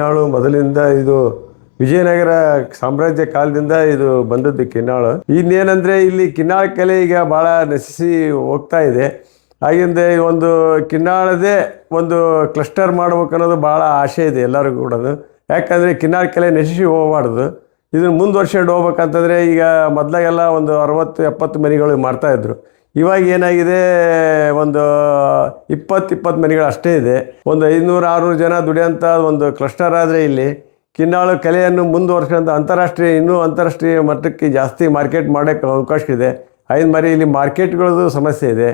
ಕಿನ್ನಾಳು ಮೊದಲಿಂದ ಇದು ವಿಜಯನಗರ ಸಾಮ್ರಾಜ್ಯ ಕಾಲದಿಂದ ಇದು ಬಂದದ್ದು ಕಿನ್ನಾಳು. ಇನ್ನೇನಂದರೆ ಇಲ್ಲಿ ಕಿನ್ನಾಳ ಕಲೆ ಈಗ ಭಾಳ ನಶಿಸಿ ಹೋಗ್ತಾ ಇದೆ. ಆಗಿಂದ ಒಂದು ಕಿನ್ನಾಳದೇ ಒಂದು ಕ್ಲಸ್ಟರ್ ಮಾಡ್ಬೇಕು ಅನ್ನೋದು ಭಾಳ ಆಸೆ ಇದೆ ಎಲ್ಲರಿಗೂ ಕೂಡ. ಯಾಕಂದರೆ ಕಿನ್ನಾಳ ಕಲೆ ನಶಿಸಿ ಹೋಗಬಾರ್ದು. ಇದನ್ನು ಮುಂದುವರ್ಸ್ಕೊಂಡು ಹೋಗ್ಬೇಕಂತಂದರೆ ಈಗ ಮೊದಲಾಗೆಲ್ಲ ಒಂದು 60-70 ಮನೆಗಳು ಮಾಡ್ತಾಯಿದ್ರು. ಇವಾಗ ಏನಾಗಿದೆ, ಒಂದು 20 ಮನೆಗಳು ಅಷ್ಟೇ ಇದೆ. ಒಂದು 500-600 ಜನ ದುಡಿಯೋಂಥ ಒಂದು ಕ್ಲಸ್ಟರ್ ಆದರೆ ಇಲ್ಲಿ ಕಿನ್ನಾಳು ಕಲೆಯನ್ನು ಮುಂದುವರ್ಸ್ಕೊಂಡು ಅಂತಾರಾಷ್ಟ್ರೀಯ ಮಟ್ಟಕ್ಕೆ ಜಾಸ್ತಿ ಮಾರ್ಕೆಟ್ ಮಾಡೋಕ್ಕೆ ಅವಕಾಶ ಇದೆ. ಇಲ್ಲಿ ಮಾರ್ಕೆಟ್ಗಳದ್ದು ಸಮಸ್ಯೆ ಇದೆ.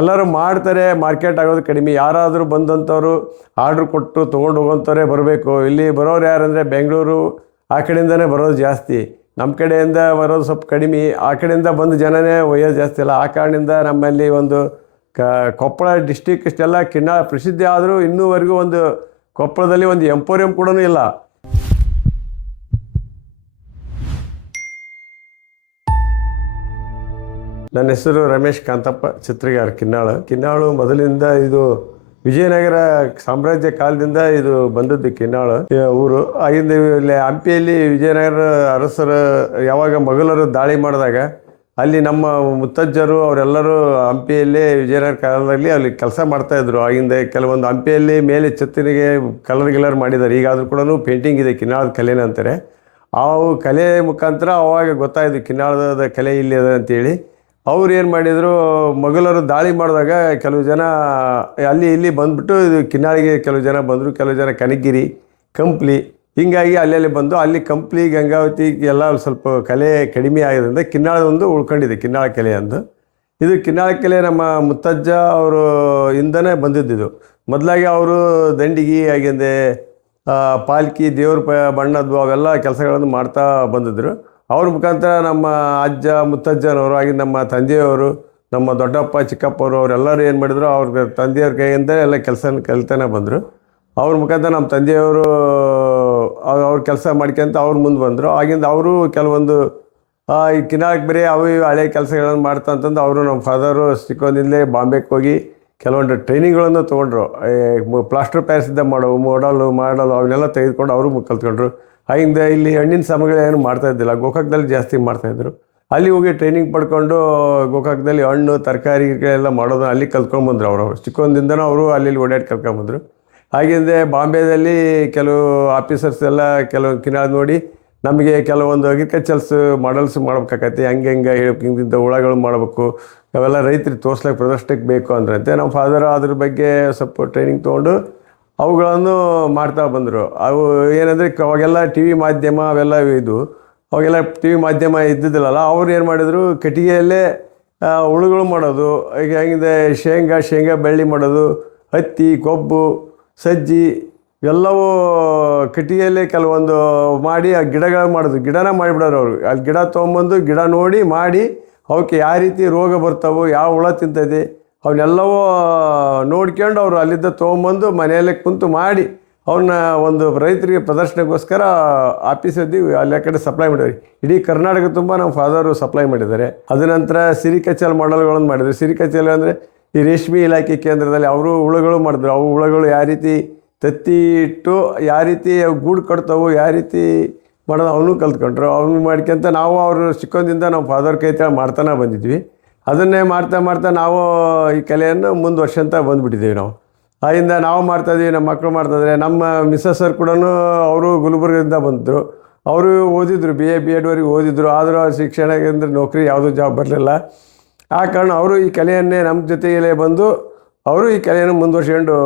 ಎಲ್ಲರೂ ಮಾಡ್ತಾರೆ, ಮಾರ್ಕೆಟ್ ಆಗೋದು ಕಡಿಮೆ. ಯಾರಾದರೂ ಬಂದಂಥವ್ರು ಆರ್ಡ್ರ್ ಕೊಟ್ಟು ತೊಗೊಂಡು ಹೋಗೋಂಥವ್ರೇ ಬರಬೇಕು. ಇಲ್ಲಿ ಬರೋರು ಯಾರಂದರೆ ಬೆಂಗಳೂರು ಆ ಕಡೆಯಿಂದನೇ ಬರೋದು ಜಾಸ್ತಿ. ನಮ್ಮ ಕಡೆಯಿಂದ ಬರೋದು ಸ್ವಲ್ಪ ಕಡಿಮೆ. ಆ ಕಡೆಯಿಂದ ಬಂದು ಜನನೇ ಒಯ್ಯೋದು ಜಾಸ್ತಿ ಅಲ್ಲ. ಆ ಕಾರಣದಿಂದ ನಮ್ಮಲ್ಲಿ ಒಂದು ಕೊಪ್ಪಳ ಡಿಸ್ಟಿಕ್ ಇಷ್ಟೆಲ್ಲ ಕಿನ್ನಾಳ ಪ್ರಸಿದ್ಧಿ ಆದರೂ ಇನ್ನೂವರೆಗೂ ಒಂದು ಕೊಪ್ಪಳದಲ್ಲಿ ಒಂದು ಎಂಪೋರಿಯಂ ಕೂಡ ಇಲ್ಲ. ನನ್ನ ಹೆಸರು ರಮೇಶ್ ಕಾಂತಪ್ಪ ಚಿತ್ರಗಾರ. ಕಿನ್ನಾಳು ಮೊದಲಿಂದ ಇದು ವಿಜಯನಗರ ಸಾಮ್ರಾಜ್ಯ ಕಾಲದಿಂದ ಇದು ಬಂದದ್ದು ಕಿನ್ನಾಳು ಊರು. ಆಗಿಂದ ಇಲ್ಲಿ ಹಂಪಿಯಲ್ಲಿ ವಿಜಯನಗರ ಅರಸರು ಯಾವಾಗ ಮೊಘಲರು ದಾಳಿ ಮಾಡಿದಾಗ ಅಲ್ಲಿ ನಮ್ಮ ಮುತ್ತಜ್ಜರು ಅವರೆಲ್ಲರೂ ಹಂಪಿಯಲ್ಲೇ ವಿಜಯನಗರ ಕಾಲದಲ್ಲಿ ಅಲ್ಲಿ ಕೆಲಸ ಮಾಡ್ತಾಯಿದ್ರು. ಆಗಿಂದ ಕೆಲವೊಂದು ಹಂಪಿಯಲ್ಲಿ ಮೇಲೆ ಛತ್ತಿನಿಗೆ ಕಲರ್ ಮಾಡಿದ್ದಾರೆ. ಈಗಾದರೂ ಕೂಡ ಪೇಂಟಿಂಗ್ ಇದೆ, ಕಿನ್ನಾಳದ ಕಲೆನ ಅಂತಾರೆ. ಆ ಕಲೆ ಮುಖಾಂತರ ಅವಾಗ ಗೊತ್ತಾಯಿತು ಕಿನ್ನಾಳದ ಕಲೆ ಇಲ್ಲಿ ಅದ ಅಂತೇಳಿ. ಅವ್ರು ಏನು ಮಾಡಿದರು, ಮೊಘಲರು ದಾಳಿ ಮಾಡಿದಾಗ ಕೆಲವು ಜನ ಅಲ್ಲಿ ಇಲ್ಲಿ ಬಂದುಬಿಟ್ಟು ಇದು ಕಿನ್ನಾಳಿಗೆ ಕೆಲವು ಜನ ಬಂದರು. ಕೆಲವು ಜನ ಕನಕಗಿರಿ, ಕಂಪ್ಲಿ, ಹೀಗಾಗಿ ಅಲ್ಲೆಲ್ಲಿ ಬಂದು ಅಲ್ಲಿ ಕಂಪ್ಲಿ, ಗಂಗಾವತಿ ಎಲ್ಲ ಸ್ವಲ್ಪ ಕಲೆ ಕಡಿಮೆ ಆಗಿದ್ದರಿಂದ ಕಿನ್ನಾಳ ಒಂದು ಉಳ್ಕೊಂಡಿದೆ, ಕಿನ್ನಾಳ ಕಲೆ ಅಂದು. ಇದು ಕಿನ್ನಾಳ ಕಲೆ ನಮ್ಮ ಮುತ್ತಜ್ಜ ಅವರು ಇಂದನೇ ಬಂದಿದ್ದು. ಮೊದಲಾಗಿ ಅವರು ದಂಡಿಗೆ ಆಗಿಂದೆ ಪಾಲ್ಕಿ, ದೇವ್ರ ಬಣ್ಣದ್ದು ಅವೆಲ್ಲ ಕೆಲಸಗಳನ್ನು ಮಾಡ್ತಾ ಬಂದಿದ್ದರು. ಅವ್ರ ಮುಖಾಂತರ ನಮ್ಮ ಅಜ್ಜ ಮುತ್ತಜ್ಜನವರು, ಆಗಿ ನಮ್ಮ ತಂದೆಯವರು, ನಮ್ಮ ದೊಡ್ಡಪ್ಪ ಚಿಕ್ಕಪ್ಪವರು ಅವರೆಲ್ಲರೂ ಏನು ಮಾಡಿದ್ರು, ಅವ್ರ ತಂದೆಯವ್ರ ಕೈಯಿಂದ ಎಲ್ಲ ಕೆಲಸ ಕಲಿತಾನೆ ಬಂದರು. ಅವ್ರ ಮುಖಾಂತರ ನಮ್ಮ ತಂದೆಯವರು ಅವ್ರ ಕೆಲಸ ಮಾಡ್ಕೊಂತ ಅವ್ರು ಮುಂದೆ ಬಂದರು. ಆಗಿಂದ ಅವರು ಕೆಲವೊಂದು ಈ ಕಿನ್ನಾಳಕ್ಕೆ ಬರೀ ಅವು ಹಳೆ ಕೆಲಸಗಳನ್ನು ಮಾಡ್ತಾ ಅಂತಂದು ಅವರು ನಮ್ಮ ಫಾದರು ಸಿಕ್ಕೋದಿಂದಲೇ ಬಾಂಬೆಗೆ ಹೋಗಿ ಕೆಲವೊಂದು ಟ್ರೈನಿಂಗ್ಗಳನ್ನು ತೊಗೊಂಡ್ರು. ಪ್ಲಾಸ್ಟರ್ ಪ್ಯಾರಿಸಿಂದ ಮಾಡಲು ಅವನ್ನೆಲ್ಲ ತೆಗೆದುಕೊಂಡು ಅವರು ಕಲ್ತ್ಕೊಂಡ್ರು. ಆಗಿಂದ ಇಲ್ಲಿ ಹಣ್ಣಿನ ಸಾಮಗ್ರಿಗಳೇನು ಮಾಡ್ತಾಯಿದ್ದಿಲ್ಲ, ಗೋಕಾಕದಲ್ಲಿ ಜಾಸ್ತಿ ಮಾಡ್ತಾಯಿದ್ರು. ಅಲ್ಲಿ ಹೋಗಿ ಟ್ರೈನಿಂಗ್ ಪಡ್ಕೊಂಡು ಗೋಕಾಕದಲ್ಲಿ ಹಣ್ಣು ತರಕಾರಿಗಳೆಲ್ಲ ಮಾಡೋದು ಅಲ್ಲಿ ಕಲ್ತ್ಕೊಂಡ್ಬಂದ್ರು. ಅವರು ಚಿಕ್ಕಂದಿಂದನೂ ಅವರು ಅಲ್ಲಿ ಓಡಾಡಿ ಕಲ್ತ್ಕೊಂಡ್ಬಂದರು. ಹಾಗೆಂದರೆ ಬಾಂಬೆದಲ್ಲಿ ಕೆಲವು ಆಫೀಸರ್ಸ್ ಎಲ್ಲ ಕೆಲವು ಕಿನ್ನಾಳ ನೋಡಿ ನಮಗೆ ಕೆಲವೊಂದು ಅಗ್ರಿಕಲ್ಚರ್ಸ್ ಮಾಡಲ್ಸ್ ಮಾಡ್ಬೇಕಾಗತ್ತೆ, ಹಿಂಗೆ ಹಿಂಗಿಂತ ಹುಳಗಳು ಮಾಡಬೇಕು, ಅವೆಲ್ಲ ರೈತರಿಗೆ ತೋರ್ಸ್ಲಿಕ್ಕೆ ಪ್ರದರ್ಶನಕ್ಕೆ ಬೇಕು ಅಂದ್ರಂತೆ. ನಮ್ಮ ಫಾದರ್ ಅದ್ರ ಬಗ್ಗೆ ಸ್ವಲ್ಪ ಟ್ರೈನಿಂಗ್ ತೊಗೊಂಡು ಅವುಗಳನ್ನು ಮಾಡ್ತಾ ಬಂದರು. ಅವು ಏನಂದರೆ ಅವಾಗೆಲ್ಲ ಟಿ ವಿ ಮಾಧ್ಯಮ ಅವೆಲ್ಲ ಅವಾಗೆಲ್ಲ ಟಿ ವಿ ಮಾಧ್ಯಮ ಇದ್ದಿದ್ದಿಲ್ಲಲ್ಲ. ಅವ್ರು ಏನು ಮಾಡಿದರು, ಕಟ್ಟಿಗೆಯಲ್ಲೇ ಹುಳುಗಳು ಮಾಡೋದು, ಈಗ ಹೆಂಗಿದೆ ಶೇಂಗಾ ಬೆಳ್ಳಿ ಮಾಡೋದು, ಹತ್ತಿ, ಕೊಬ್ಬು, ಸಜ್ಜಿ ಎಲ್ಲವೂ ಕಟ್ಟಿಗೆಯಲ್ಲೇ ಕೆಲವೊಂದು ಮಾಡಿ ಆ ಗಿಡಗಳು ಮಾಡೋದು. ಗಿಡನ ಮಾಡಿಬಿಡೋರು ಅವರು. ಅಲ್ಲಿ ಗಿಡ ತೊಗೊಂಬಂದು ಗಿಡ ನೋಡಿ ಮಾಡಿ ಅವಕ್ಕೆ ಯಾವ ರೀತಿ ರೋಗ ಬರ್ತಾವೋ, ಯಾವ ಹುಳ ತಿಂತದೆ ಅವನ್ನೆಲ್ಲವೂ ನೋಡ್ಕೊಂಡು ಅವರು ಅಲ್ಲಿದ್ದ ತೊಗೊಂಬಂದು ಮನೆಯಲ್ಲೇ ಕುಂತು ಮಾಡಿ ಅವನ್ನ ಒಂದು ರೈತರಿಗೆ ಪ್ರದರ್ಶನಕ್ಕೋಸ್ಕರ ಆಫೀಸದ್ದು ಅಲ್ಲಿ ಕಡೆ ಸಪ್ಲೈ ಮಾಡಿದ್ದಾರೆ. ಇಡೀ ಕರ್ನಾಟಕ ತುಂಬ ನಮ್ಮ ಫಾದರು ಸಪ್ಲೈ ಮಾಡಿದ್ದಾರೆ. ಅದ ನಂತರ ಸಿರಿಕಚ್ಚಲ್ ಮಾಡಲ್ಗಳನ್ನು ಮಾಡಿದರು. ಸಿರಿಕಚ್ಚಲ್ ಅಂದರೆ ಈ ರೇಷ್ಮೆ ಇಲಾಖೆ ಕೇಂದ್ರದಲ್ಲಿ ಅವರು ಹುಳುಗಳು ಮಾಡಿದ್ರು. ಅವು ಹುಳುಗಳು ಯಾವ ರೀತಿ ತತ್ತಿ ಇಟ್ಟು ಯಾವ ರೀತಿ ಅವು ಗೂಡು ಕಟ್ತಾವು, ಯಾವ ರೀತಿ ಮಾಡೋದು ಅವನು ಕಲ್ತ್ಕೊಂಡ್ರು. ಅವನು ಮಾಡ್ಕೊಂತ ನಾವು ಅವರು ಚಿಕ್ಕಂದಿಂದ ನಾವು ಫಾದರ್ ಕೈ ಮಾಡ್ತಾನೆ ಬಂದಿದ್ವಿ. ಅದನ್ನೇ ಮಾಡ್ತಾ ನಾವು ಈ ಕಲೆಯನ್ನು ಮುಂದುವರ್ಸಂತ ಬಂದುಬಿಟ್ಟಿದ್ದೀವಿ ನಾವು. ಆದ್ದರಿಂದ ನಾವು ಮಾಡ್ತಾಯಿದ್ವಿ, ನಮ್ಮ ಮಕ್ಕಳು ಮಾಡ್ತಾಯಿದ್ರೆ. ನಮ್ಮ ಮಿಸ್ಸಸ್ ಕೂಡ ಅವರು ಗುಲ್ಬರ್ಗದಿಂದ ಬಂದರು. ಅವರು ಓದಿದ್ರು, BA BEdವರೆಗೆ ಓದಿದ್ರು. ಆದರೂ ಅವ್ರ ಶಿಕ್ಷಣ ಅಂದರೆ ನೌಕರಿ ಯಾವುದೂ ಜಾಬ್ ಬರಲಿಲ್ಲ. ಆ ಕಾರಣ ಅವರು ಈ ಕಲೆಯನ್ನೇ ನಮ್ಮ ಜೊತೆಗೇ ಬಂದು ಅವರು ಈ ಕಲೆಯನ್ನು ಮುಂದುವರ್ಸ್ಕೊಂಡು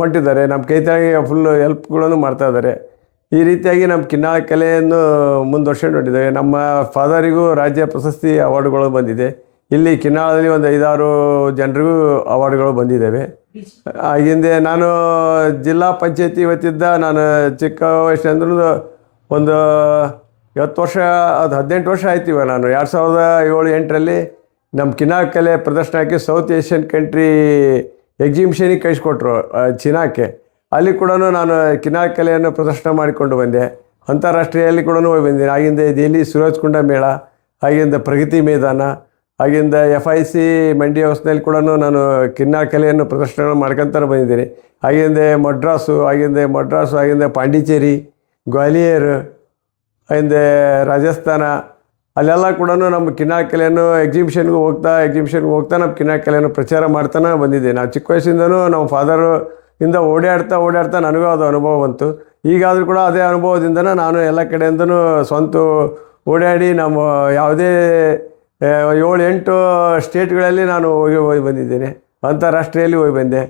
ಹೊಂಟಿದ್ದಾರೆ. ನಮ್ಮ ಕೈತಾಗಿ ಫುಲ್ಲು ಹೆಲ್ಪ್ಗಳನ್ನು ಮಾಡ್ತಾಯಿದ್ದಾರೆ. ಈ ರೀತಿಯಾಗಿ ನಮ್ಮ ಕಿನ್ನಾಳ ಕಲೆಯನ್ನು ಮುಂದುವರ್ಸ್ಕೊಂಡು ಹೊಂಟಿದ್ದೇವೆ. ನಮ್ಮ ಫಾದರಿಗೂ ರಾಜ್ಯ ಪ್ರಶಸ್ತಿ ಅವಾರ್ಡ್ಗಳು ಬಂದಿದೆ. ಇಲ್ಲಿ ಕಿನ್ನಾಳದಲ್ಲಿ ಒಂದು 5-6 ಜನರಿಗೂ ಅವಾರ್ಡ್ಗಳು ಬಂದಿದ್ದಾವೆ. ಹಿಂದೆ ನಾನು ಜಿಲ್ಲಾ ಪಂಚಾಯತಿ ವತಿಯಿಂದ ನಾನು ಚಿಕ್ಕ ವಯಸ್ಸು ಅಂದ್ರೂ ಒಂದು 10 ವರ್ಷ, ಅದು 18 ವರ್ಷ ಆಯ್ತು. ಇವಾಗ ನಾನು 2007-8ರಲ್ಲಿ ನಮ್ಮ ಕಿನ್ನಾಳ ಕಲೆ ಪ್ರದರ್ಶನ ಹಾಕಿ ಸೌತ್ ಏಷ್ಯನ್ ಕಂಟ್ರಿ ಎಕ್ಸಿಬಿಷನಿಗೆ ಕಳಿಸ್ಕೊಟ್ರು ಚೀನಾಕ್ಕೆ. ಅಲ್ಲಿ ಕೂಡ ನಾನು ಕಿನ್ನಾಳ ಕಲೆಯನ್ನು ಪ್ರದರ್ಶನ ಮಾಡಿಕೊಂಡು ಬಂದೆ. ಅಂತಾರಾಷ್ಟ್ರೀಯಲ್ಲಿ ಕೂಡ ಹೋಗಿ ಬಂದಿದ್ದೀನಿ. ಆಗಿಂದ ದೆಹಲಿ ಸೂರಜ್ ಕುಂಡ ಮೇಳ, ಆಗಿಂದ ಪ್ರಗತಿ ಮೈದಾನ, ಆಗಿಂದ FIC ಮಂಡಿ ಹೌಸ್ನಲ್ಲಿ ಕೂಡ ನಾನು ಕಿನ್ನಾಳ ಕಲೆಯನ್ನು ಪ್ರದರ್ಶನ ಮಾಡ್ಕೊತಾನೆ ಬಂದಿದ್ದೀನಿ. ಆಗಿಂದ ಮಡ್ರಾಸು, ಪಾಂಡಿಚೇರಿ, ಗ್ವಾಲಿಯರ್, ಆಗಿಂದ ರಾಜಸ್ಥಾನ, ಅಲ್ಲೆಲ್ಲ ಕೂಡ ನಮ್ಮ ಕಿನ್ನಾಳ ಕಲೆಯನ್ನು ಎಕ್ಸಿಬಿಷನ್ಗೆ ಹೋಗ್ತಾ ನಮ್ಮ ಕಿನ್ನಾಳ ಕಲೆಯನ್ನು ಪ್ರಚಾರ ಮಾಡ್ತಾನೆ ಬಂದಿದ್ದೆ. ನಾವು ಚಿಕ್ಕ ವಯಸ್ಸಿಂದನೂ ನಮ್ಮ ಫಾದರು ಇಂದ ಓಡಾಡ್ತಾ ನನಗೂ ಅದು ಅನುಭವ ಬಂತು. ಈಗಾದರೂ ಕೂಡ ಅದೇ ಅನುಭವದಿಂದನೇ ನಾನು ಎಲ್ಲ ಕಡೆಯಿಂದನೂ ಸ್ವಂತ ಓಡಾಡಿ ನಮ್ಮ ಯಾವುದೇ 7-8 ಸ್ಟೇಟ್ಗಳಲ್ಲಿ ನಾನು ಹೋಗಿ ಬಂದಿದ್ದೇನೆ. ಅಂತಾರಾಷ್ಟ್ರೀಯಲ್ಲಿ ಹೋಗಿ ಬಂದೆ.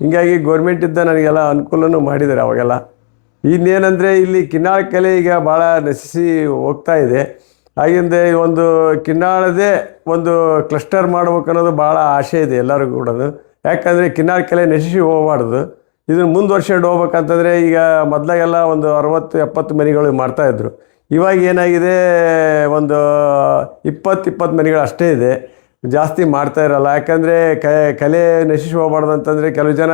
ಹೀಗಾಗಿ ಗೌರ್ಮೆಂಟಿಂದ ನನಗೆಲ್ಲ ಅನುಕೂಲನೂ ಮಾಡಿದ್ದಾರೆ ಅವಾಗೆಲ್ಲ. ಇನ್ನೇನೆಂದರೆ ಇಲ್ಲಿ ಕಿನ್ನಾಳ ಕಲೆ ಈಗ ಭಾಳ ನಶಿಸಿ ಹೋಗ್ತಾ ಇದೆ. ಆಗಿಂದ ಒಂದು ಕಿನ್ನಾಳದೇ ಒಂದು ಕ್ಲಸ್ಟರ್ ಮಾಡ್ಬೇಕು ಅನ್ನೋದು ಭಾಳ ಆಸೆ ಇದೆ ಎಲ್ಲರಿಗೂ ಕೂಡ. ಯಾಕಂದರೆ ಕಿನ್ನಾಳ ಕಲೆ ನಶಿಸಿ ಹೋಗಬಾರ್ದು. ಇದನ್ನು ಮುಂದುವರ್ಸ್ಕೊಂಡು ಹೋಗ್ಬೇಕಂತಂದರೆ ಈಗ ಮೊದಲಾಗೆಲ್ಲ ಒಂದು 60-70 ಮನೆಗಳು ಮಾಡ್ತಾಯಿದ್ರು. ಇವಾಗ ಏನಾಗಿದೆ, ಒಂದು 20 ಮನೆಗಳು ಅಷ್ಟೇ ಇದೆ, ಜಾಸ್ತಿ ಮಾಡ್ತಾ ಇರಲ್ಲ. ಯಾಕಂದರೆ ಕಲೆ ನಶಿಸಿ ಹೋಗ್ಬಾರ್ದು ಅಂತಂದರೆ ಕೆಲವು ಜನ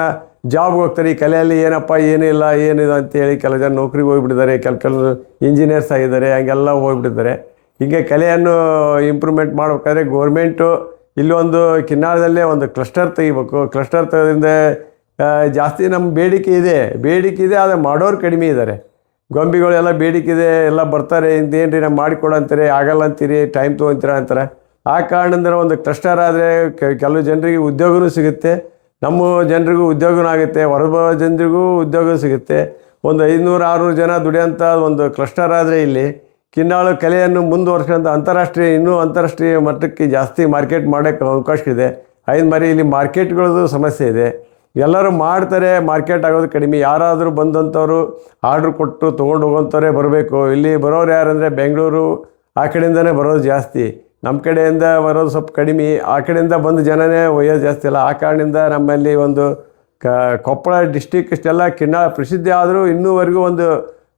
ಜಾಬ್ಗೆ ಹೋಗ್ತಾರೆ. ಈ ಕಲೆಯಲ್ಲಿ ಏನಪ್ಪ ಏನಿಲ್ಲ ಏನಿದೆ ಅಂತೇಳಿ ಕೆಲವು ಜನ ನೌಕರಿಗೆ ಹೋಗಿಬಿಟ್ಟಿದ್ದಾರೆ, ಕೆಲವು ಇಂಜಿನಿಯರ್ಸ್ ಆಗಿದ್ದಾರೆ, ಹಂಗೆಲ್ಲ ಹೋಗಿಬಿಟ್ಟಿದ್ದಾರೆ. ಹೀಗೆ ಕಲೆಯನ್ನು ಇಂಪ್ರೂವ್ಮೆಂಟ್ ಮಾಡಬೇಕಾದ್ರೆ ಗೋರ್ಮೆಂಟು ಇಲ್ಲೊಂದು ಕಿನ್ನಾಳದಲ್ಲೇ ಒಂದು ಕ್ಲಸ್ಟರ್ ತೆಗಿಬೇಕು. ಕ್ಲಸ್ಟರ್ ತೆಗೆದ್ರಿಂದ ಜಾಸ್ತಿ ನಮ್ಮ ಬೇಡಿಕೆ ಇದೆ, ಆದರೆ ಮಾಡೋರು ಕಡಿಮೆ ಇದ್ದಾರೆ. ಗೊಂಬೆಗಳೆಲ್ಲ ಬೇಡಿಕೆ ಇದೆ, ಎಲ್ಲ ಬರ್ತಾರೆ, ಇಂದೇನು ನಾವು ಮಾಡಿಕೊಡು ಅಂತಾರೆ, ಆಗಲ್ಲ ಅಂತೀರಿ, ಟೈಮ್ ತೊಗೊತೀರ ಅಂತಾರೆ. ಆ ಕಾರಣದಿಂದ ಒಂದು ಕ್ಲಸ್ಟರ್ ಆದರೆ ಕೆಲವು ಜನರಿಗೆ ಉದ್ಯೋಗವೂ ಸಿಗುತ್ತೆ, ನಮ್ಮ ಜನರಿಗೂ ಉದ್ಯೋಗವೂ ಆಗುತ್ತೆ, ಹೊರಬ ಜನರಿಗೂ ಉದ್ಯೋಗ ಸಿಗುತ್ತೆ. ಒಂದು 500-600 ಜನ ದುಡಿಯೋಂಥ ಒಂದು ಕ್ಲಸ್ಟರ್ ಆದರೆ ಇಲ್ಲಿ ಕಿನ್ನಾಳ ಕಲೆಯನ್ನು ಮುಂದುವರ್ಸ್ಕೊಂತ ಅಂತಾರಾಷ್ಟ್ರೀಯ ಮಟ್ಟಕ್ಕೆ ಜಾಸ್ತಿ ಮಾರ್ಕೆಟ್ ಮಾಡೋಕ್ಕೆ ಅವಕಾಶ ಇದೆ. ಇಲ್ಲಿ ಮಾರ್ಕೆಟ್ಗಳದ್ದು ಸಮಸ್ಯೆ ಇದೆ. ಎಲ್ಲರೂ ಮಾಡ್ತಾರೆ, ಮಾರ್ಕೆಟ್ ಆಗೋದು ಕಡಿಮೆ. ಯಾರಾದರೂ ಬಂದಂಥವ್ರು ಆರ್ಡ್ರ್ ಕೊಟ್ಟು ತೊಗೊಂಡು ಹೋಗೋಂಥವ್ರೇ ಬರಬೇಕು. ಇಲ್ಲಿ ಬರೋರು ಯಾರಂದರೆ ಬೆಂಗಳೂರು ಆ ಕಡೆಯಿಂದನೇ ಬರೋದು ಜಾಸ್ತಿ, ನಮ್ಮ ಕಡೆಯಿಂದ ಬರೋದು ಸ್ವಲ್ಪ ಕಡಿಮೆ. ಆ ಕಡೆಯಿಂದ ಬಂದು ಜನನೇ ಒಯ್ಯೋದು ಜಾಸ್ತಿ ಅಲ್ಲ. ಆ ಕಾರಣದಿಂದ ನಮ್ಮಲ್ಲಿ ಒಂದು ಕೊಪ್ಪಳ ಡಿಸ್ಟಿಕ್ ಇಷ್ಟೆಲ್ಲ ಕಿನ್ನಾಳ ಪ್ರಸಿದ್ಧಿ ಆದರೂ ಇನ್ನೂವರೆಗೂ ಒಂದು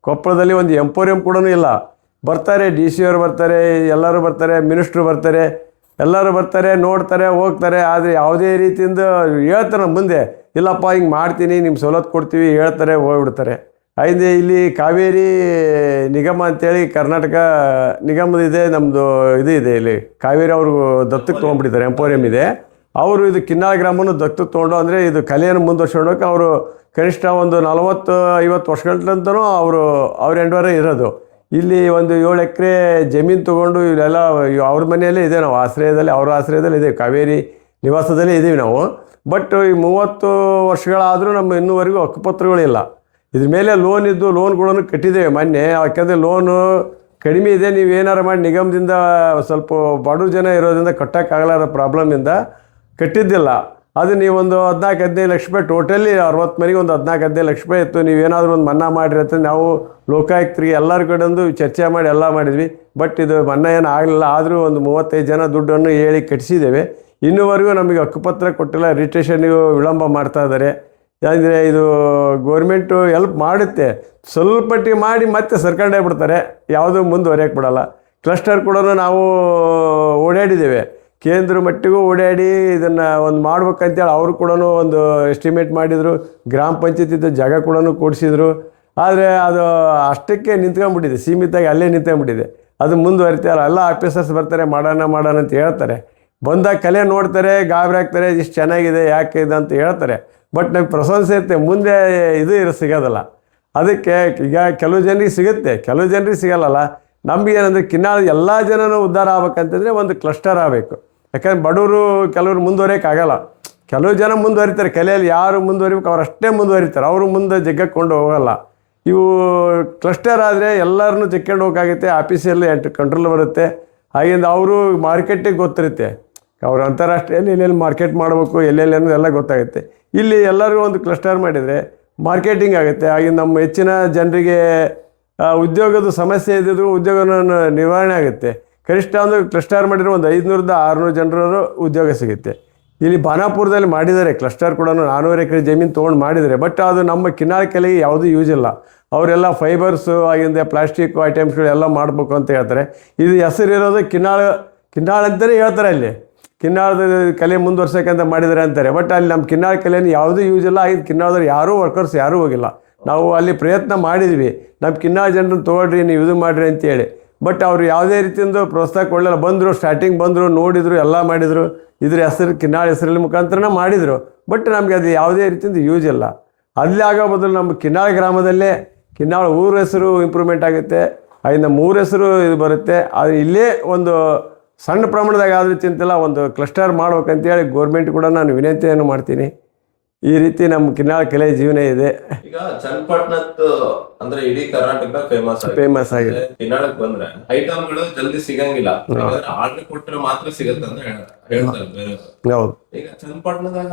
ಕೊಪ್ಪಳದಲ್ಲಿ ಒಂದು ಎಂಪೋರಿಯಂ ಕೂಡ ಇಲ್ಲ. ಬರ್ತಾರೆ, DC ಅವರು ಬರ್ತಾರೆ, ಎಲ್ಲರೂ ಬರ್ತಾರೆ, ಮಿನಿಸ್ಟ್ರು ಬರ್ತಾರೆ, ಎಲ್ಲರೂ ಬರ್ತಾರೆ, ನೋಡ್ತಾರೆ, ಹೋಗ್ತಾರೆ. ಆದರೆ ಯಾವುದೇ ರೀತಿಯಿಂದ ಹೇಳ್ತಾರೆ ಮುಂದೆ, ಇಲ್ಲಪ್ಪ ಹಿಂಗೆ ಮಾಡ್ತೀನಿ, ನಿಮ್ಮ ಸವಲತ್ತು ಕೊಡ್ತೀವಿ ಹೇಳ್ತಾರೆ, ಹೋಗ್ಬಿಡ್ತಾರೆ. ಇಲ್ಲಿ ಕಾವೇರಿ ನಿಗಮ ಅಂತೇಳಿ ಕರ್ನಾಟಕ ನಿಗಮದ ಇದೆ, ನಮ್ಮದು ಇದೆ. ಇಲ್ಲಿ ಕಾವೇರಿ ಅವರು ದತ್ತಕ್ಕೆ ತೊಗೊಂಡ್ಬಿಟ್ಟಿದ್ದಾರೆ, ಎಂಪೋರಿಯಂ ಇದೆ. ಅವರು ಇದು ಕಿನ್ನಾಳ ಗ್ರಾಮವನ್ನು ದತ್ತಕ್ಕೆ ತೊಗೊಂಡು, ಅಂದರೆ ಇದು ಕಲೆಯನ್ನು ಮುಂದುವರ್ಸ್ಕೊಂಡೋಕೆ ಅವರು ಕನಿಷ್ಠ ಒಂದು 40-50 ವರ್ಷಗಳಂತನೂ ಅವ್ರ ಎಂಡವರೇ ಇರೋದು. ಇಲ್ಲಿ ಒಂದು 7 ಎಕರೆ ಜಮೀನು ತೊಗೊಂಡು ಇಲ್ಲೆಲ್ಲ ಅವ್ರ ಮನೆಯಲ್ಲೇ ಇದೆ. ನಾವು ಅವ್ರ ಆಶ್ರಯದಲ್ಲಿ ಇದ್ದೇವೆ, ಕಾವೇರಿ ನಿವಾಸದಲ್ಲೇ ಇದ್ದೀವಿ ನಾವು. ಬಟ್ ಈ 30 ವರ್ಷಗಳಾದರೂ ನಮ್ಮ ಇನ್ನೂವರೆಗೂ ಹಕ್ಕುಪತ್ರಗಳಿಲ್ಲ. ಇದ್ರ ಮೇಲೆ ಲೋನ್ಗಳನ್ನು ಕಟ್ಟಿದ್ದೇವೆ ಮೊನ್ನೆ. ಯಾಕೆಂದರೆ ಲೋನು ಕಡಿಮೆ ಇದೆ, ನೀವೇನಾರು ಮಾಡಿ ನಿಗಮದಿಂದ ಸ್ವಲ್ಪ ಬಡ ಜನ ಇರೋದ್ರಿಂದ ಕಟ್ಟೋಕ್ಕಾಗಲಾರ ಪ್ರಾಬ್ಲಮಿಂದ ಕಟ್ಟಿದ್ದಿಲ್ಲ. ಅದು ನೀವೊಂದು 14-15 ಲಕ್ಷ ರೂಪಾಯಿ, ಟೋಟಲಿ 60 ಮನೆಗೆ ಒಂದು 14-15 ಲಕ್ಷ ರೂಪಾಯಿ ಇತ್ತು. ನೀವೇನಾದರೂ ಒಂದು ಮನ್ನಾ ಮಾಡಿರಿ ಅಂತ ನಾವು ಲೋಕಾಯುಕ್ತರಿಗೆ ಎಲ್ಲರ ಕಡೆಯೊಂದು ಚರ್ಚೆ ಮಾಡಿ ಎಲ್ಲ ಮಾಡಿದ್ವಿ. ಬಟ್ ಇದು ಮನ್ನಾ ಏನು ಆಗಲಿಲ್ಲ. ಆದರೂ ಒಂದು 35 ಜನ ದುಡ್ಡನ್ನು ಹೇಳಿ ಕಟ್ಟಿಸಿದ್ದೇವೆ. ಇನ್ನೂವರೆಗೂ ನಮಗೆ ಹಕ್ಕುಪತ್ರ ಕೊಟ್ಟಿಲ್ಲ, ರಿಜಿಸ್ಟ್ರೇಷನ್ಗೂ ವಿಳಂಬ ಮಾಡ್ತಾ ಇದ್ದಾರೆ. ಅಂದರೆ ಇದು ಗೋರ್ಮೆಂಟು ಎಲ್ಪ್ ಮಾಡುತ್ತೆ, ಸ್ವಲ್ಪಟ್ಟಿ ಮಾಡಿ ಮತ್ತೆ ಸರ್ಕೊಂಡೇ ಬಿಡ್ತಾರೆ, ಯಾವುದೂ ಮುಂದುವರಿಯೋಕ್ಕೆ ಬಿಡಲ್ಲ. ಕ್ಲಸ್ಟರ್ ಕೂಡ ನಾವು ಓಡಾಡಿದ್ದೇವೆ, ಕೇಂದ್ರ ಮಟ್ಟಿಗೂ ಓಡಾಡಿ ಇದನ್ನು ಒಂದು ಮಾಡ್ಬೇಕಂತೇಳಿ ಅವರು ಕೂಡ ಒಂದು ಎಸ್ಟಿಮೇಟ್ ಮಾಡಿದರು. ಗ್ರಾಮ ಪಂಚಾಯತಿದ್ದು ಜಾಗ ಕೂಡ ಕೊಡಿಸಿದ್ರು. ಆದರೆ ಅದು ಅಷ್ಟಕ್ಕೆ ನಿಂತ್ಕೊಂಡ್ಬಿಟ್ಟಿದೆ, ಸೀಮಿತವಾಗಿ ಅಲ್ಲೇ ನಿಂತ್ಕೊಂಡ್ಬಿಟ್ಟಿದೆ. ಅದು ಮುಂದುವರಿತಾರಲ್ಲ, ಎಲ್ಲ ಆಫೀಸರ್ಸ್ ಬರ್ತಾರೆ, ಮಾಡೋಣ ಅಂತ ಹೇಳ್ತಾರೆ. ಬಂದಾಗ ಕಲೆ ನೋಡ್ತಾರೆ, ಗಾಬರಿ ಆಗ್ತಾರೆ, ಇಷ್ಟು ಚೆನ್ನಾಗಿದೆ ಯಾಕೆ ಇದು ಅಂತ ಹೇಳ್ತಾರೆ. ಬಟ್ ನಮಗೆ ಪ್ರಶಂಸೆ ಇರುತ್ತೆ, ಮುಂದೆ ಸಿಗೋದಲ್ಲ. ಅದಕ್ಕೆ ಈಗ ಕೆಲವು ಜನರಿಗೆ ಸಿಗುತ್ತೆ, ಕೆಲವು ಜನರಿಗೆ ಸಿಗಲ್ಲಲ್ಲ. ನಮಗೆ ಏನಂದರೆ ಕಿನ್ನಾಳ ಎಲ್ಲ ಜನನೂ ಉದ್ಧಾರ ಆಗ್ಬೇಕಂತಂದರೆ ಒಂದು ಕ್ಲಸ್ಟರ್ ಆಗಬೇಕು. ಯಾಕಂದ್ರೆ ಬಡವರು ಕೆಲವರು ಮುಂದುವರಿಯೋಕ್ಕಾಗಲ್ಲ. ಕೆಲವು ಜನ ಮುಂದುವರಿತಾರೆ, ಕಲೆಯಲ್ಲಿ ಯಾರು ಮುಂದುವರಿಬೇಕು ಅವ್ರು ಅಷ್ಟೇ ಮುಂದುವರಿತಾರೆ, ಅವರು ಮುಂದೆ ಜಗ್ಗಕ್ಕೊಂಡು ಹೋಗಲ್ಲ. ಇವು ಕ್ಲಸ್ಟರ್ ಆದರೆ ಎಲ್ಲರನ್ನೂ ಜಗ್ಕೊಂಡು ಹೋಗೋಕ್ಕಾಗುತ್ತೆ. ಆಫೀಸಲ್ಲಿ ಕಂಟ್ರೋಲ್ ಬರುತ್ತೆ. ಹಾಗಿಂದ ಅವರು ಮಾರ್ಕೆಟಿಗೆ ಗೊತ್ತಿರುತ್ತೆ, ಅವರು ಅಂತಾರಾಷ್ಟ್ರೀಯಲ್ಲಿ ಎಲ್ಲೆಲ್ಲಿ ಮಾರ್ಕೆಟ್ ಮಾಡಬೇಕು, ಎಲ್ಲೆಲ್ಲಿ ಅನ್ನೋದು ಎಲ್ಲ ಗೊತ್ತಾಗುತ್ತೆ. ಇಲ್ಲಿ ಎಲ್ಲರೂ ಒಂದು ಕ್ಲಸ್ಟರ್ ಮಾಡಿದರೆ ಮಾರ್ಕೆಟಿಂಗ್ ಆಗುತ್ತೆ. ಆಗಿನ ನಮ್ಮ ಹೆಚ್ಚಿನ ಜನರಿಗೆ ಉದ್ಯೋಗದ ಸಮಸ್ಯೆ ಇದ್ದಿದ್ರು ಉದ್ಯೋಗನ ನಿರ್ವಹಣೆ ಆಗುತ್ತೆ. ಕನಿಷ್ಠ ಒಂದು ಕ್ಲಸ್ಟರ್ ಮಾಡಿದರೆ ಒಂದು 500-600 ಜನರು ಉದ್ಯೋಗ ಸಿಗುತ್ತೆ. ಇಲ್ಲಿ ಬಾನಾಪುರದಲ್ಲಿ ಮಾಡಿದ್ದಾರೆ ಕ್ಲಸ್ಟರ್ ಕೂಡ, 400 ಎಕರೆ ಜಮೀನು ತೊಗೊಂಡು ಮಾಡಿದ್ದಾರೆ. ಬಟ್ ಅದು ನಮ್ಮ ಕಿನ್ನಾಳ ಕಲೆಗೆ ಯಾವುದೂ ಯೂಸ್ ಇಲ್ಲ. ಅವರೆಲ್ಲ ಫೈಬರ್ಸು ಆಗಿಂದ ಪ್ಲಾಸ್ಟಿಕ್ ಐಟಮ್ಸ್ಗಳೆಲ್ಲ ಮಾಡಬೇಕು ಅಂತ ಹೇಳ್ತಾರೆ. ಇದು ಹೆಸರಿರೋದು ಕಿನ್ನಾಳ ಅಂತಲೇ ಹೇಳ್ತಾರೆ. ಅಲ್ಲಿ ಕಿನ್ನಾಳದ ಕಲೆ ಮುಂದುವರ್ಸೋಕ್ಕಂತ ಮಾಡಿದ್ದಾರೆ ಅಂತಾರೆ. ಬಟ್ ಅಲ್ಲಿ ನಮ್ಮ ಕಿನ್ನಾಳ ಕಲೆಯನ್ನು ಯಾವುದೂ ಯೂಸ್ ಇಲ್ಲ. ಆಗಿದ್ದು ಕಿನ್ನಾಳದವ್ರು ಯಾರೂ ವರ್ಕರ್ಸ್ ಯಾರೂ ಹೋಗಿಲ್ಲ. ನಾವು ಅಲ್ಲಿ ಪ್ರಯತ್ನ ಮಾಡಿದ್ವಿ, ನಮ್ಮ ಕಿನ್ನಾಳ ಜನರನ್ನು ತೊಗೊಳ್ರಿ, ನೀವು ಇದು ಮಾಡಿರಿ ಅಂತೇಳಿ. ಬಟ್ ಅವರು ಯಾವುದೇ ರೀತಿಯಿಂದ ಪ್ರೋತ್ಸಾಹ ಕೊಡಲಿಲ್ಲ. ಬಂದರು, ಸ್ಟಾರ್ಟಿಂಗ್ ಬಂದರು, ನೋಡಿದರು, ಎಲ್ಲ ಮಾಡಿದರು, ಇದ್ರ ಹೆಸರು ಕಿನ್ನಾಳ ಹೆಸರಲ್ಲಿ ಮುಖಾಂತರನೇ ಮಾಡಿದರು. ಬಟ್ ನಮಗೆ ಅದು ಯಾವುದೇ ರೀತಿಯಿಂದ ಯೂಸ್ ಇಲ್ಲ. ಅಲ್ಲಿ ಆಗೋ ಬದಲು ನಮ್ಮ ಕಿನ್ನಾಳ ಗ್ರಾಮದಲ್ಲೇ ಕಿನ್ನಾಳ ಊರ ಹೆಸರು ಇಂಪ್ರೂವ್ಮೆಂಟ್ ಆಗುತ್ತೆ, ಅದರಿಂದ 3 ಹೆಸರು ಇದು ಬರುತ್ತೆ. ಅದು ಇಲ್ಲೇ ಒಂದು ಸಣ್ಣ ಪ್ರಮಾಣದಾಗ ಆದರೂ ಚಿಂತಿಲ್ಲ, ಒಂದು ಕ್ಲಸ್ಟರ್ ಮಾಡ್ಬೇಕಂತೇಳಿ ಗೋರ್ಮೆಂಟ್ ಕೂಡ ನಾನು ವಿನಂತಿಯನ್ನು ಮಾಡ್ತೀನಿ. ಈ ರೀತಿ ನಮ್ಮ ಕಿನ್ನಾಳ ಕಲೆ ಜೀವನ ಇದೆ. ಈಗ ಚನ್ನಪಟ್ಟಣದ್ದು ಅಂದ್ರೆ ಇಡೀ ಕರ್ನಾಟಕ ಫೇಮಸ್ ಆಗಿದೆ. ಕಿನ್ನಾಳಕ್ ಬಂದ್ರೆ ಐಟಮ್ಗಳು ಜಲ್ದಿ ಸಿಗಂಗಿಲ್ಲ, ಆರ್ಡರ್ ಕೊಟ್ರೆ ಮಾತ್ರ ಸಿಗತ್ತೆ ಅಂತ ಹೇಳ್ತಾರೆ ಬೇರೆ. ಹೌದು. ಈಗ ಚನ್ನಪಟ್ಟಣದಾಗ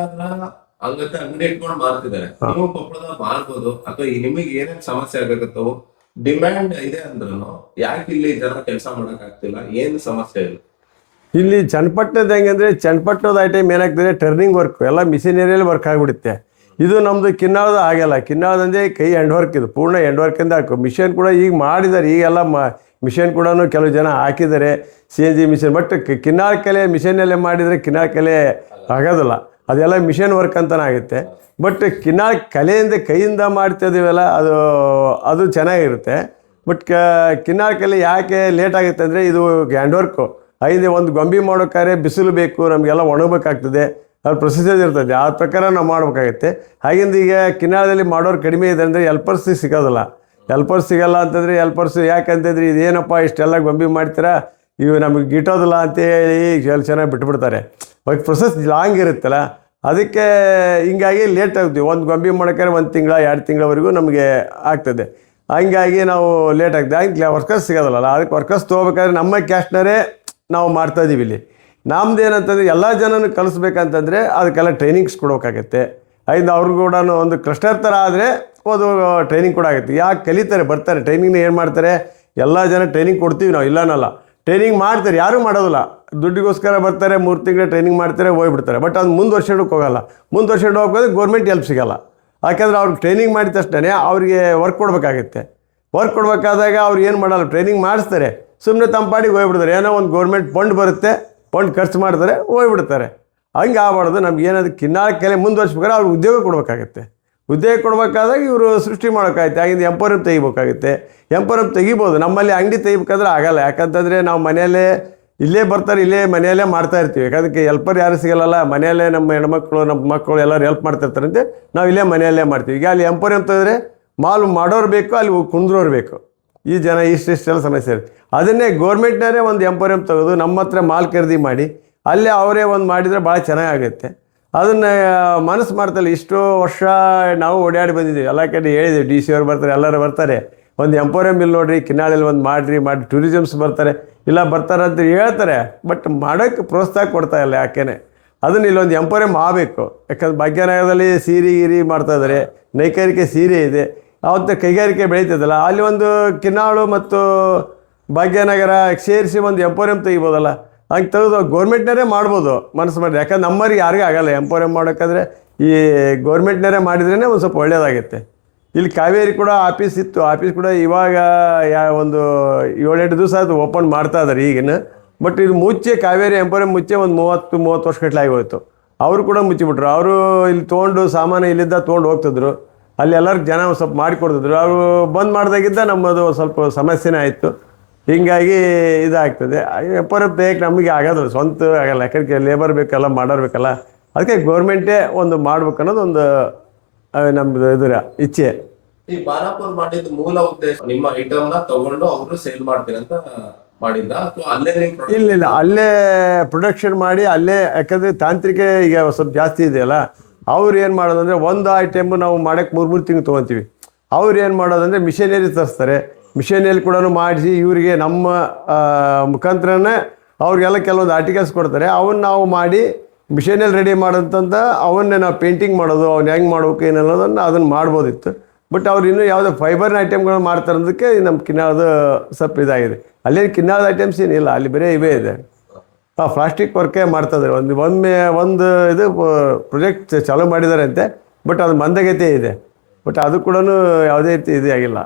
ಹಂಗತ್ತೆ ಅಂಗಡಿ ಇಟ್ಕೊಂಡು ಮಾರ್ತಿದ್ದಾರೆ, ನೀವು ಕೊಪ್ಪಳದಾಗ ಮಾರ್ಬೋದು, ಅಥವಾ ನಿಮಗೆ ಏನೇನ್ ಸಮಸ್ಯೆ ಆಗತ್ತವು ಡಿಮ್ಯಾಂಡ್ ಇದೆ ಅಂದ್ರೂ ಯಾಕೆ ಇಲ್ಲಿ ಜನ ಕೆಲಸ ಮಾಡಕ್ ಆಗ್ತಿಲ್ಲ, ಏನ್ ಸಮಸ್ಯೆ ಇಲ್ಲ? ಇಲ್ಲಿ ಚನ್ನಪಟ್ಟಣದ ಹೆಂಗಂದರೆ ಚನ್ನಪಟ್ಟಣದ ಐಟಮ್ ಏನಾಗ್ತದೆ, ಟರ್ನಿಂಗ್ ವರ್ಕ್ ಎಲ್ಲ ಮಿಷಿನರಿಯಲ್ಲಿ ವರ್ಕ್ ಆಗಿಬಿಡುತ್ತೆ. ಇದು ನಮ್ಮದು ಕಿನ್ನಾಳದ ಆಗಲ್ಲ. ಕಿನ್ನಾಳದಂದರೆ ಕೈ ಹ್ಯಾಂಡ್ ವರ್ಕ್, ಇದು ಪೂರ್ಣ ಹ್ಯಾಂಡ್ ವರ್ಕಿಂದ ಹಾಕು. ಮಿಷನ್ ಕೂಡ ಈಗ ಮಾಡಿದ್ದಾರೆ, ಈಗೆಲ್ಲ ಮಿಷನ್ ಕೂಡ ಕೆಲವು ಜನ ಹಾಕಿದ್ದಾರೆ, CNG ಮಿಷನ್. ಬಟ್ ಕಿನ್ನಾಳ ಕಲೆ ಮಿಷನ್ನಲ್ಲೇ ಮಾಡಿದರೆ ಕಿನ್ನಾಳ ಕಲೆ ಆಗೋದಿಲ್ಲ, ಅದೆಲ್ಲ ಮಿಷನ್ ವರ್ಕ್ ಅಂತಲೇ ಆಗುತ್ತೆ. ಬಟ್ ಕಿನ್ನಾಳ ಕಲೆಯಿಂದ ಕೈಯಿಂದ ಮಾಡ್ತಿದ್ದೀವಲ್ಲ, ಅದು ಚೆನ್ನಾಗಿರುತ್ತೆ. ಬಟ್ ಕಿನ್ನಾಳ ಕಲೆ ಯಾಕೆ ಲೇಟ್ ಆಗುತ್ತೆ ಅಂದರೆ ಇದು ಹ್ಯಾಂಡ್ ವರ್ಕು. ಐದು ಒಂದು ಗೊಂಬೆ ಮಾಡೋಕ್ಕಾರೆ ಬಿಸಿಲು ಬೇಕು, ನಮಗೆಲ್ಲ ಒಣಗಬೇಕಾಗ್ತದೆ, ಅದು ಪ್ರೊಸೀಜರ್ ಇರ್ತದೆ, ಆ ಪ್ರಕಾರ ನಾವು ಮಾಡಬೇಕಾಗತ್ತೆ. ಹಾಗಿಂದ ಈಗ ಕಿನ್ನಾಳದಲ್ಲಿ ಮಾಡೋರು ಕಡಿಮೆ ಇದೆ ಅಂದರೆ ಎಲ್ಪರ್ಸ್ ಸಿಗೋದಿಲ್ಲ. ಎಲ್ಪರ್ಸ್ ಸಿಗೋಲ್ಲ ಅಂತಂದರೆ ಎಲ್ಪರ್ಸ್ ಯಾಕಂತಂದ್ರೆ ಇದೇನಪ್ಪ ಇಷ್ಟೆಲ್ಲ ಗೊಂಬೆ ಮಾಡ್ತೀರಾ, ಇವು ನಮಗೆ ಗಿಟ್ಟೋದಿಲ್ಲ ಅಂತೇಳಿ ಚೆನ್ನಾಗಿ ಬಿಟ್ಬಿಡ್ತಾರೆ. ಅವಾಗ ಪ್ರೊಸೆಸ್ ಲಾಂಗ್ ಇರುತ್ತಲ್ಲ, ಅದಕ್ಕೆ ಹಿಂಗಾಗಿ ಲೇಟ್ ಆಗ್ತೀವಿ. ಒಂದು ಗೊಂಬೆ ಮಾಡೋಕ್ಕಾರೆ 1 ತಿಂಗಳ 2 ತಿಂಗಳವರೆಗೂ ನಮಗೆ ಆಗ್ತದೆ. ಹಂಗಾಗಿ ನಾವು ಲೇಟ್ ಆಗ್ತದೆ. ಹಂಗೆ ವರ್ಕರ್ಸ್ ಸಿಗೋದಿಲ್ಲ, ಅದಕ್ಕೆ ವರ್ಕರ್ಸ್ ತೊಗೋಬೇಕಾದ್ರೆ ನಮ್ಮ ಕ್ಯಾಸ್ಟ್ನರೇ ನಾವು ಮಾಡ್ತಾಯಿದ್ದೀವಿ. ಇಲ್ಲಿ ನಮ್ದು ಏನಂತಂದರೆ ಎಲ್ಲ ಜನನೂ ಕಲಿಸ್ಬೇಕಂತಂದರೆ ಅದಕ್ಕೆಲ್ಲ ಟ್ರೈನಿಂಗ್ಸ್ ಕೊಡೋಕ್ಕಾಗತ್ತೆ. ಐದು ಅವ್ರಿಗೂ ಕೂಡ ಒಂದು ಕ್ಲಸ್ಟರ್ ಥರ ಆದರೆ ಅದು ಟ್ರೈನಿಂಗ್ ಕೂಡ ಆಗುತ್ತೆ. ಯಾಕೆ ಕಲಿತಾರೆ, ಬರ್ತಾರೆ ಟ್ರೈನಿಂಗ್ನ ಏನು ಮಾಡ್ತಾರೆ, ಎಲ್ಲ ಜನ ಟ್ರೈನಿಂಗ್ ಕೊಡ್ತೀವಿ ನಾವು, ಇಲ್ಲನಲ್ಲ. ಟ್ರೈನಿಂಗ್ ಮಾಡ್ತಾರೆ, ಯಾರೂ ಮಾಡೋದಿಲ್ಲ, ದುಡ್ಡಿಗೋಸ್ಕರ ಬರ್ತಾರೆ, 3 ತಿಂಗಳು ಟ್ರೈನಿಂಗ್ ಮಾಡ್ತಾರೆ, ಹೋಗ್ಬಿಡ್ತಾರೆ. ಬಟ್ ಅದು ಮುಂದುವರ್ಸ್ಕೊಂಡೋಕೆ ಹೋಗಲ್ಲ. ಮುಂದುವರ್ಸ್ಕೊಂಡು ಹೋಗೋದು ಗೌರ್ಮೆಂಟ್ ಹೆಲ್ಪ್ ಸಿಗೋಲ್ಲ. ಯಾಕೆಂದ್ರೆ ಅವ್ರಿಗೆ ಟ್ರೈನಿಂಗ್ ಮಾಡಿದ ತಕ್ಷಣ ಅವ್ರಿಗೆ ವರ್ಕ್ ಕೊಡಬೇಕಾಗುತ್ತೆ. ವರ್ಕ್ ಕೊಡಬೇಕಾದಾಗ ಅವ್ರು ಏನು ಮಾಡಲ್ಲ, ಟ್ರೈನಿಂಗ್ ಮಾಡಿಸ್ತಾರೆ, ಸುಮ್ಮನೆ ತಮ್ಮ ಪಾಡಿಗೆ ಹೋಗ್ಬಿಡ್ತಾರೆ. ಏನೋ ಒಂದು ಗೌರ್ಮೆಂಟ್ ಫಂಡ್ ಬರುತ್ತೆ, ಫಂಡ್ ಖರ್ಚು ಮಾಡ್ತಾರೆ, ಹೋಗ್ಬಿಡ್ತಾರೆ. ಹಂಗೆ ಆಗ್ಬಾರ್ದು. ನಮ್ಗೆ ಏನಾದ್ರು ಕಿನ್ನಾಳ ಕಲೆ ಮುಂದುವರ್ಸ್ಬೇಕಾದ್ರೆ ಅವ್ರಿಗೆ ಉದ್ಯೋಗ ಕೊಡಬೇಕಾಗತ್ತೆ. ಉದ್ಯೋಗ ಕೊಡಬೇಕಾದಾಗ ಇವರು ಸೃಷ್ಟಿ ಮಾಡೋಕ್ಕಾಗುತ್ತೆ. ಆಗಿಂದ ಎಂಪೋರಿಯಂ ತೆಗಿಬೇಕಾಗುತ್ತೆ. ಎಂಪೋರಿಯಂ ತೆಗಿಬೋದು, ನಮ್ಮಲ್ಲಿ ಅಂಗಡಿ ತೆಗಿಬೇಕಾದ್ರೆ ಆಗಲ್ಲ. ಯಾಕಂತಂದರೆ ನಾವು ಮನೆಯಲ್ಲೇ ಇಲ್ಲೇ ಬರ್ತಾರೆ, ಇಲ್ಲೇ ಮನೆಯಲ್ಲೇ ಮಾಡ್ತಾ ಇರ್ತೀವಿ. ಯಾಕಂದಕ್ಕೆ ಎಲ್ಪರ್ ಯಾರು ಸಿಗಲ್ಲ, ಮನೆಯಲ್ಲೇ ನಮ್ಮ ಹೆಣ್ಮಕ್ಳು ನಮ್ಮ ಮಕ್ಕಳು ಎಲ್ಲರೂ ಹೆಲ್ಪ್ ಮಾಡ್ತಿರ್ತಾರಂತೆ, ನಾವು ಇಲ್ಲೇ ಮನೆಯಲ್ಲೇ ಮಾಡ್ತೀವಿ. ಈಗ ಅಲ್ಲಿ ಎಂಪೋರಿಯಂ ತೆಗೆದ್ರೆ ಮಾಲ್ ಮಾಡೋರು ಬೇಕು, ಅಲ್ಲಿ ಕುಂದ್ರೋರು ಬೇಕು. ಈ ಜನ ಇಷ್ಟೆಲ್ಲ ಸಮಸ್ಯೆ ಇರುತ್ತೆ. ಅದನ್ನೇ ಗೌರ್ಮೆಂಟ್ನವರೇ ಒಂದು ಎಂಪೋರಿಯಂ ತೆಗೆದು ನಮ್ಮ ಹತ್ರ ಮಾಲ್ ಖರೀದಿ ಮಾಡಿ ಅಲ್ಲೇ ಅವರೇ ಒಂದು ಮಾಡಿದರೆ ಭಾಳ ಚೆನ್ನಾಗುತ್ತೆ. ಅದನ್ನು ಮನಸ್ಸು ಮಾಡ್ತಲ್ಲ. ಇಷ್ಟು ವರ್ಷ ನಾವು ಓಡಾಡಿ ಬಂದಿದ್ದೀವಿ, ಎಲ್ಲ ಕಡೆ ಹೇಳಿದ್ದೀವಿ, DC ಅವ್ರು ಬರ್ತಾರೆ, ಎಲ್ಲರೂ ಬರ್ತಾರೆ, ಒಂದು ಎಂಪೋರಿಯಂ ಇಲ್ಲಿ ನೋಡಿರಿ, ಕಿನ್ನಾಳಲ್ಲಿ ಒಂದು ಮಾಡಿ ಟೂರಿಸಮ್ಸ್ ಬರ್ತಾರೆ, ಇಲ್ಲ ಬರ್ತಾರೆ ಅಂತ ಹೇಳ್ತಾರೆ. ಬಟ್ ಮಾಡೋಕ್ಕೆ ಪ್ರೋತ್ಸಾಹ ಕೊಡ್ತಾ ಇಲ್ಲ. ಯಾಕೆನೆ ಅದನ್ನು ಇಲ್ಲೊಂದು ಎಂಪೋರಿಯಂ ಆಗಬೇಕು. ಯಾಕಂದ್ರೆ ಭಾಗ್ಯನಗರದಲ್ಲಿ ಸೀರೆ ಗೀರಿ ಮಾಡ್ತಾಯಿದ್ದಾರೆ, ನೈಕೈರಿಕೆ ಸೀರೆ ಇದೆ, ಅವತ್ತು ಕೈಗಾರಿಕೆ ಬೆಳೀತದಲ್ಲ, ಅಲ್ಲಿ ಒಂದು ಕಿನ್ನಾಳು ಮತ್ತು ಭಾಗ್ಯನಗರ ಸೇರಿಸಿ ಒಂದು ಎಂಪೋರಿಯಂ ತೆಗಿಬೋದಲ್ಲ. ಹಂಗೆ ತೆಗೆದು ಗೌರ್ಮೆಂಟ್ನವರೇ ಮಾಡ್ಬೋದು ಮನಸ್ಸು ಮಾಡಿದ್ರೆ. ಯಾಕಂದ್ರೆ ನಮ್ಮರಿಗೆ ಯಾರಿಗೂ ಆಗಲ್ಲ ಎಂಪೋರಿಯಂ ಮಾಡೋಕ್ಕಾದ್ರೆ ಈ ಗೌರ್ಮೆಂಟ್ನವರೇ ಮಾಡಿದ್ರೇ ಒಂದು ಸ್ವಲ್ಪ ಒಳ್ಳೆಯದಾಗುತ್ತೆ. ಇಲ್ಲಿ ಕಾವೇರಿ ಕೂಡ ಆಫೀಸ್ ಇತ್ತು, ಆಫೀಸ್ ಕೂಡ ಇವಾಗ ಒಂದು 7-8 ದಿವಸ ಆಯಿತು ಓಪನ್ ಮಾಡ್ತಾ ಇದ್ದಾರೆ ಈಗಿನ. ಬಟ್ ಇದು ಮುಚ್ಚೆ ಕಾವೇರಿ ಎಂಪೋರಿಯಂ ಮುಚ್ಚೆ ಒಂದು 30 ವರ್ಷ ಗಟ್ಟಲೆ ಆಗೋಯ್ತು. ಅವರು ಕೂಡ ಮುಚ್ಚಿಬಿಟ್ರು. ಅವರು ಇಲ್ಲಿ ತೊಗೊಂಡು ಸಾಮಾನು ಇಲ್ಲಿದ್ದ ತೊಗೊಂಡು ಹೋಗ್ತಿದ್ರು, ಅಲ್ಲಿ ಎಲ್ಲರಿಗೂ ಜನ ಒಂದು ಸ್ವಲ್ಪ ಮಾಡಿಕೊಡ್ತಿದ್ರು. ಅವರು ಬಂದ್ ಮಾಡಿದಾಗಿದ್ದ ನಮ್ಮದು ಸ್ವಲ್ಪ ಸಮಸ್ಯೆನೇ ಆಯಿತು. ಹೀಗಾಗಿ ಇದಾಗ್ತದೆ. ಎಂಪೋರಿಯಂ ತೆಗಿಯಕ್ಕೆ ನಮಗೆ ಆಗೋದಿಲ್ಲ, ಸ್ವಂತ ಆಗಲ್ಲ. ಯಾಕಂದ್ರೆ ಲೇಬರ್ ಬೇಕಲ್ಲ, ಮಾಡೋರು ಬೇಕಲ್ಲ. ಅದಕ್ಕೆ ಗೌರ್ಮೆಂಟೇ ಒಂದು ಮಾಡ್ಬೇಕು ಅನ್ನೋದು ಒಂದು ನಮ್ಮದು ಇದರ ಇಚ್ಛೆ. ಈ ಬಾರಾಪುರ್ ಮಾಡಿದ ಮೂಲ ಉದ್ದೇಶ ನಿಮ್ಮ ಐಟಮ್ನ ತಗೊಂಡು ಅವರು ಸೇಲ್ ಮಾಡ್ತೀರಿ ಅಂತ ಮಾಡಿದ್ದ, ಅಥವಾ ಅಲ್ಲೇ ಇಲ್ಲ ಅಲ್ಲೇ ಪ್ರೊಡಕ್ಷನ್ ಮಾಡಿ ಅಲ್ಲೇ. ಯಾಕಂದರೆ ತಾಂತ್ರಿಕ ಈಗ ಸ್ವಲ್ಪ ಜಾಸ್ತಿ ಇದೆಯಲ್ಲ, ಅವ್ರು ಏನು ಮಾಡೋದಂದರೆ ಒಂದು ಐಟಮ್ ನಾವು ಮಾಡೋಕ್ಕೆ 3 ತಿಂಗಳು ತೊಗೊತೀವಿ. ಅವ್ರು ಏನು ಮಾಡೋದಂದರೆ ಮಿಷನರಿ ತರಿಸ್ತಾರೆ, ಮಿಷನರಿ ಕೂಡ ಮಾಡಿಸಿ ಇವರಿಗೆ ನಮ್ಮ ಮುಖಾಂತರನೇ ಅವ್ರಿಗೆಲ್ಲ ಕೆಲವೊಂದು ಆರ್ಟಿಕಲ್ಸ್ ಕೊಡ್ತಾರೆ. ಅವನ್ನ ನಾವು ಮಾಡಿ ಮಿಷನಲ್ಲಿ ರೆಡಿ ಮಾಡೋಂತಂದ ಅವನ್ನೇ ನಾವು ಪೇಂಟಿಂಗ್ ಮಾಡೋದು, ಅವ್ನು ಹೆಂಗೆ ಮಾಡ್ಬೇಕು ಏನನ್ನೋದನ್ನು ಅದನ್ನು ಮಾಡ್ಬೋದಿತ್ತು. ಬಟ್ ಅವ್ರು ಇನ್ನೂ ಯಾವುದೋ ಫೈಬರ್ನ ಐಟಮ್ಗಳು ಮಾಡ್ತಾರೆ ಅನ್ನೋದಕ್ಕೆ ನಮ್ಮ ಕಿನ್ನಾಳದ ಸ್ವಲ್ಪ ಇದಾಗಿದೆ. ಅಲ್ಲೇನು ಕಿನ್ನಾಳದ ಐಟಮ್ಸ್ ಏನಿಲ್ಲ, ಅಲ್ಲಿ ಬರೀ ಇವೇ ಇದೆ. ಪ್ಲಾಸ್ಟಿಕ್ ವರ್ಕೇ ಮಾಡ್ತಾಯಿದ್ದಾರೆ. ಒಂದು ಇದು ಪ್ರೊಜೆಕ್ಟ್ ಚಾಲೂ ಮಾಡಿದ್ದಾರೆ ಅಂತೆ, ಬಟ್ ಅದು ಮಂದಗತಿ ಇದೆ. ಬಟ್ ಅದು ಕೂಡ ಯಾವುದೇ ರೀತಿ ಇದೇ ಆಗಿಲ್ಲ.